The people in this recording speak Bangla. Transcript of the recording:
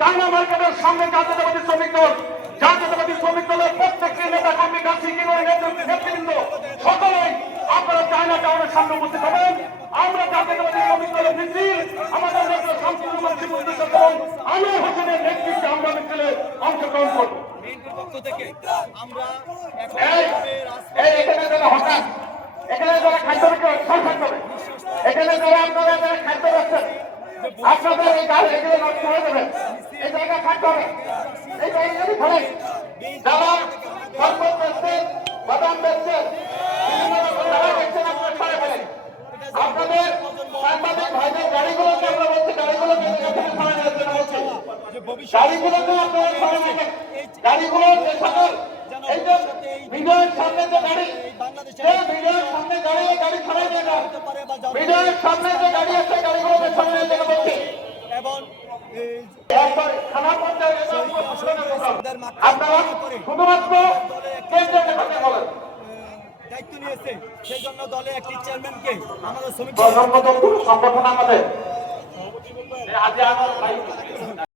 চায়না মার্কেটের সামনে জাতীয়তাবাদী শ্রমিক দল জাতীয়তাবাদী শ্রমিক দলের প্রত্যেকটি নেতা কর্মী নেতৃবৃন্দ সকলেই আপনারা চায়না টাউনের সামনে উপস্থিত হবেন। আমরা জাতীয়তাবাদী শ্রমিক দলের মিছিল আমাদের নেতা শামসুল এবং আনোয়ার হোসেনের নেতৃত্বে আমরা মিছিলে অংশগ্রহণ করব। এখানে যারা হঠাৎ এখানে যারা খাদ্য সরকার করে এখানে যারা আপনারা যারা খাদ্য রাখছেন আপনাদের এই গাড়ি এগুলো নষ্ট হয়ে যাবে। এই জায়গা থাকতে হবে, এই জায়গা যদি ফেলেন যারা সরকার বেচছেন বাদাম বেচছেন যারা বেচছেন আপনারা সরে ফেলেন। আপনাদের সাংবাদিক ভাইদের গাড়িগুলোকে আমরা বলছি গাড়িগুলোকে গাড়িগুলোকে আপনারা সরে ফেলেন। গাড়িগুলো যে সকল এই যে ভিডিওর সামনে যে গাড়ি ভিডিওর সামনে গাড়ি গাড়ি সরাই দেয় না ভিডিওর সামনে যে গাড়ি আছে গাড়িগুলোকে সামনে থেকে বলছি এবং আপনারা শুধুমাত্র কেন্দ্রের কথা বলেন দায়িত্ব নিয়েছে সেই জন্য দলে একটি চেয়ারম্যানকে আমাদের শ্রমিক সংগঠন আমাদের